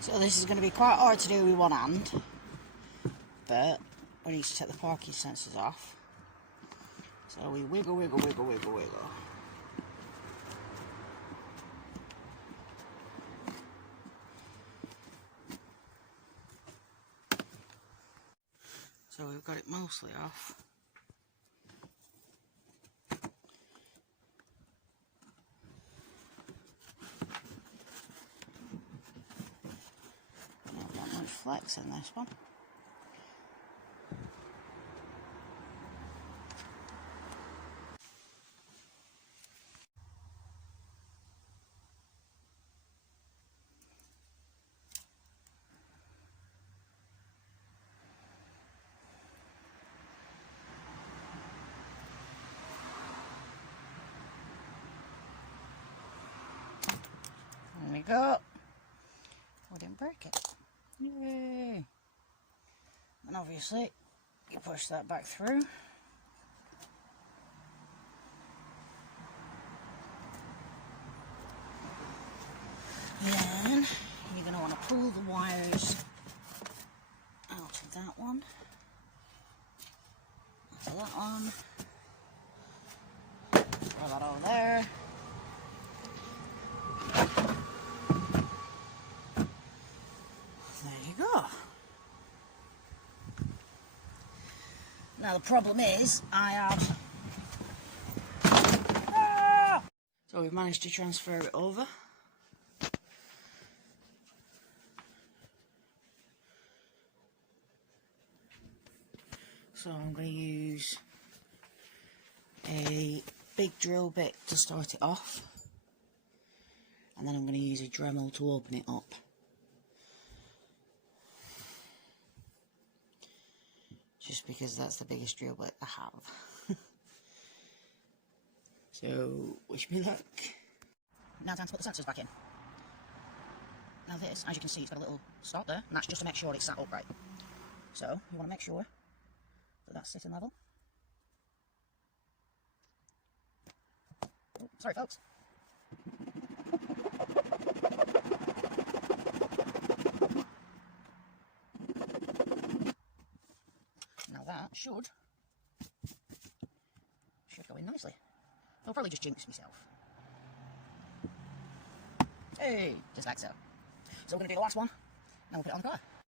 So this is going to be quite hard to do with one hand, but we need to take the parking sensors off. So we wiggle, wiggle, wiggle, wiggle, wiggle. So we've got it mostly off. Not much flex in this one. There we go. We didn't break it. Yay! And obviously, you push that back through. Then you're going to want to pull the wires out of that one, out of that one, pull that over there. There you go. Now the problem is, I have... So we've managed to transfer it over. So I'm going to use a big drill bit to start it off, and then I'm going to use a Dremel to open it up. Just because that's the biggest drill bit I have. So, wish me luck. Now time to put the sensors back in. Now this, as you can see, it's got a little stop there, and that's just to make sure it's sat upright. So, you want to make sure that that's sitting level. Oh, sorry folks. Now that should go in nicely. I'll probably just jinx myself. Hey, just like so. So we're going to do the last one, and we'll put it on the car.